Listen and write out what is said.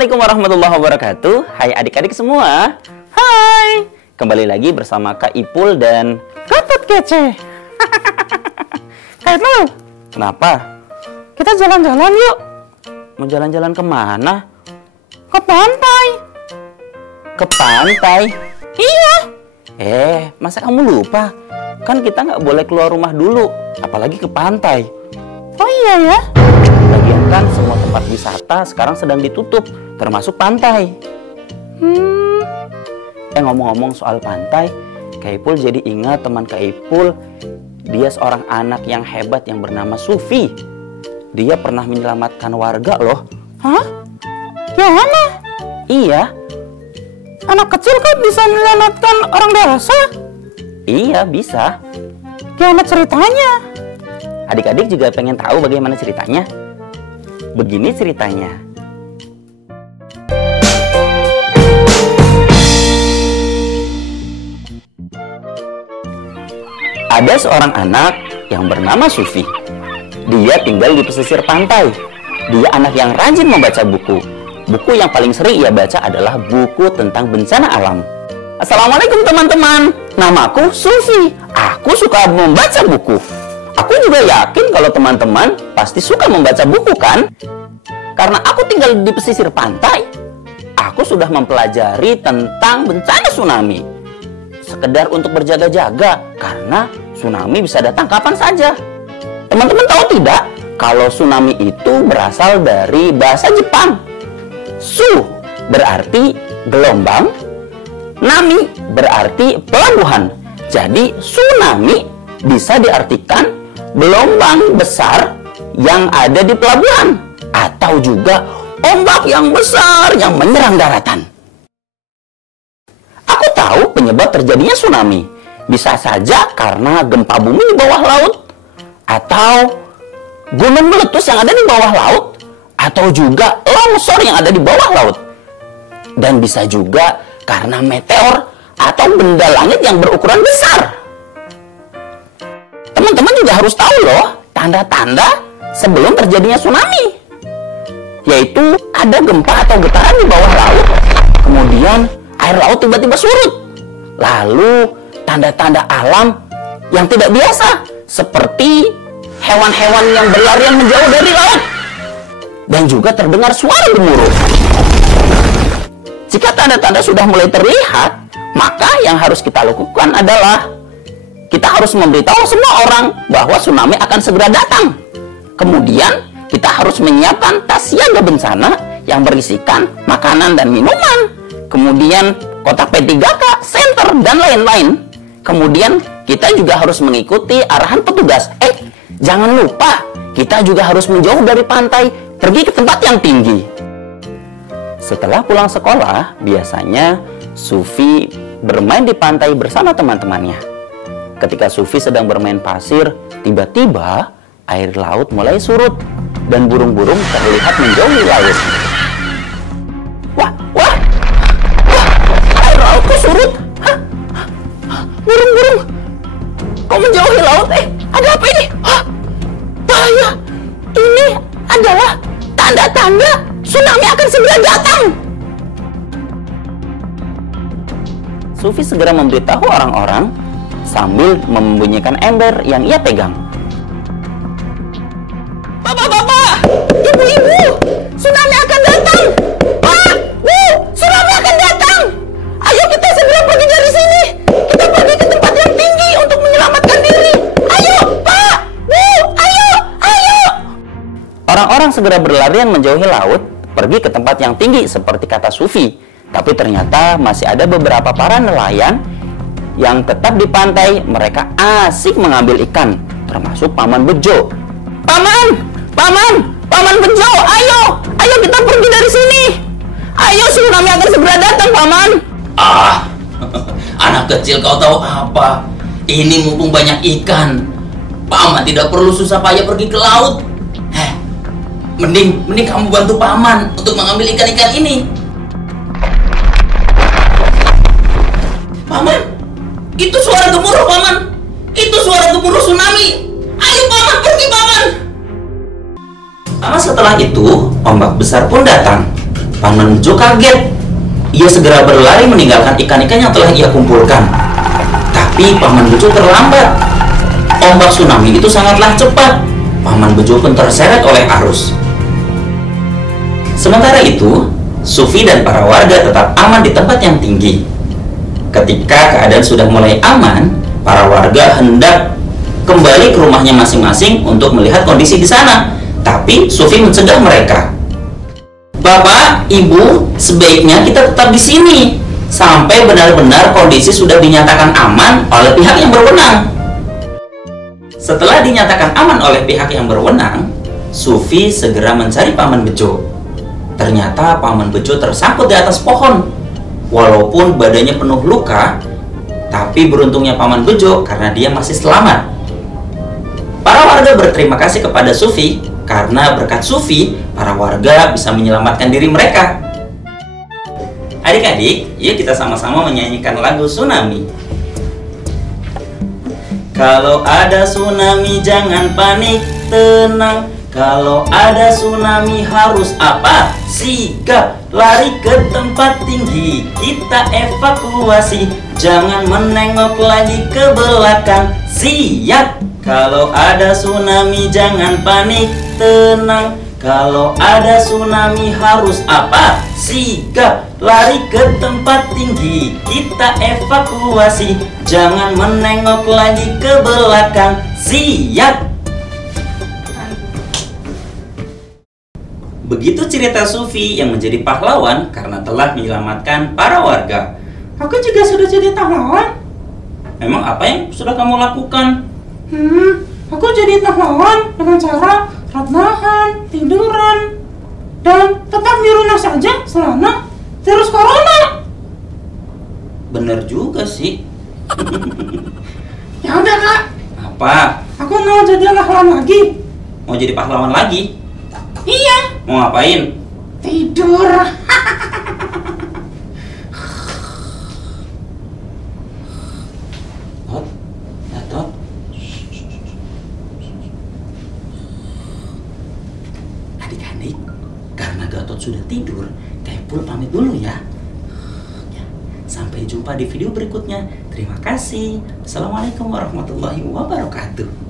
Assalamualaikum warahmatullahi wabarakatuh. Hai adik-adik semua. Hai. Kembali lagi bersama Kak Ipul dan Gatot Kece. Kak Ipul, kenapa? kita jalan-jalan yuk. Mau jalan-jalan kemana? Ke pantai. Ke pantai? Iya. Masa kamu lupa? Kan kita nggak boleh keluar rumah dulu, apalagi ke pantai. Oh iya ya. Lagian kan semua tempat wisata sekarang sedang ditutup, termasuk pantai. Ngomong-ngomong soal pantai, Kak Ipul jadi ingat teman Kak Ipul. Dia seorang anak yang hebat yang bernama Sufi. Dia pernah menyelamatkan warga loh. Hah? Gimana? Iya. Anak kecil kan bisa menyelamatkan orang dewasa? Iya, bisa. Gimana ceritanya? Adik-adik juga pengen tahu bagaimana ceritanya? Begini ceritanya. Ada seorang anak yang bernama Sufi. Dia tinggal di pesisir pantai. Dia anak yang rajin membaca buku. Buku yang paling sering ia baca adalah buku tentang bencana alam. Assalamualaikum teman-teman. Namaku Sufi. Aku suka membaca buku. Aku juga yakin kalau teman-teman pasti suka membaca buku kan? Karena aku tinggal di pesisir pantai, aku sudah mempelajari tentang bencana tsunami. Sekedar untuk berjaga-jaga, karena tsunami bisa datang kapan saja. Teman-teman tahu tidak? Kalau tsunami itu berasal dari bahasa Jepang. Su berarti gelombang, nami berarti pelabuhan. Jadi tsunami bisa diartikan gelombang besar yang ada di pelabuhan, atau juga ombak yang besar yang menyerang daratan. Aku tahu penyebab terjadinya tsunami. Bisa saja karena gempa bumi di bawah laut, atau gunung meletus yang ada di bawah laut, atau juga longsor yang ada di bawah laut. Dan bisa juga karena meteor atau benda langit yang berukuran besar. Teman-teman juga harus tahu loh tanda-tanda sebelum terjadinya tsunami, yaitu ada gempa atau getaran di bawah laut, kemudian air laut tiba-tiba surut. Lalu tanda-tanda alam yang tidak biasa seperti hewan-hewan yang berlarian menjauh dari laut, dan juga terdengar suara gemuruh. Jika tanda-tanda sudah mulai terlihat, maka yang harus kita lakukan adalah kita harus memberitahu semua orang bahwa tsunami akan segera datang. Kemudian kita harus menyiapkan tas siaga bencana yang berisikan makanan dan minuman. Kemudian kotak P3K, senter, dan lain-lain. Kemudian kita juga harus mengikuti arahan petugas. Jangan lupa, kita juga harus menjauh dari pantai, pergi ke tempat yang tinggi. Setelah pulang sekolah, biasanya Sufi bermain di pantai bersama teman-temannya. Ketika Sufi sedang bermain pasir, tiba-tiba air laut mulai surut dan burung-burung terlihat menjauhi laut. Wah, air laut kok surut? Hah? Burung-burung kok menjauhi laut? Ada apa ini? Bahaya! Ini adalah tanda-tanda tsunami akan segera datang. Sufi segera memberitahu orang-orang sambil membunyikan ember yang ia pegang. Bapak-bapak, ibu-ibu, tsunami akan datang. Pak, Bu, tsunami akan datang. Ayo kita segera pergi dari sini. Kita pergi ke tempat yang tinggi untuk menyelamatkan diri. Ayo, Pak, Bu, ayo. Orang-orang segera berlarian menjauhi laut, pergi ke tempat yang tinggi seperti kata Sufi. Tapi ternyata masih ada beberapa para nelayan yang tetap di pantai. Mereka asik mengambil ikan, termasuk Paman Bejo. Paman Bejo, ayo kita pergi dari sini. Ayo, tsunami akan segera datang, Paman. Anak kecil, kau tahu apa? Ini mumpung banyak ikan, Paman tidak perlu susah payah pergi ke laut. Mending kamu bantu Paman untuk mengambil ikan-ikan ini. Paman, itu suara gemuruh, Paman. Itu suara gemuruh tsunami. Ayo, Paman, pergi, Paman. Lama setelah itu, ombak besar pun datang. Paman Bejo kaget. Ia segera berlari meninggalkan ikan-ikan yang telah ia kumpulkan. Tapi Paman Bejo terlambat. Ombak tsunami itu sangatlah cepat. Paman Bejo pun terseret oleh arus. Sementara itu, Sufi dan para warga tetap aman di tempat yang tinggi. Ketika keadaan sudah mulai aman, para warga hendak kembali ke rumahnya masing-masing untuk melihat kondisi di sana. Tapi Sufi mencegah mereka. Bapak, Ibu, sebaiknya kita tetap di sini sampai benar-benar kondisi sudah dinyatakan aman oleh pihak yang berwenang. Setelah dinyatakan aman oleh pihak yang berwenang, Sufi segera mencari Paman Bejo. Ternyata Paman Bejo tersangkut di atas pohon. Walaupun badannya penuh luka, tapi beruntungnya Paman Bejo karena dia masih selamat. Para warga berterima kasih kepada Sufi karena berkat Sufi, para warga bisa menyelamatkan diri mereka. Adik-adik, yuk kita sama-sama menyanyikan lagu Tsunami. Kalau ada tsunami jangan panik, tenang. Kalau ada tsunami harus apa? Sigap, lari ke tempat tinggi, kita evakuasi. Jangan menengok lagi ke belakang, siap. Kalau ada tsunami jangan panik, tenang. Kalau ada tsunami harus apa? Sigap, lari ke tempat tinggi, kita evakuasi. Jangan menengok lagi ke belakang, siap. Begitu cerita Sufi yang menjadi pahlawan karena telah menyelamatkan para warga. Aku juga sudah jadi pahlawan. Memang apa yang sudah kamu lakukan? Aku jadi pahlawan dengan cara rebahan, tiduran, dan tetap di rumah saja selama virus corona. Bener juga sih. Ya udah Kak, Apa? aku mau jadi pahlawan lagi. Mau jadi pahlawan lagi? Iya, Mau ngapain? tidur. Tot, ya Tot. Adik-adik, karena Gatot sudah tidur, Kaipul pamit dulu ya. Sampai jumpa di video berikutnya. Terima kasih. Assalamualaikum warahmatullahi wabarakatuh.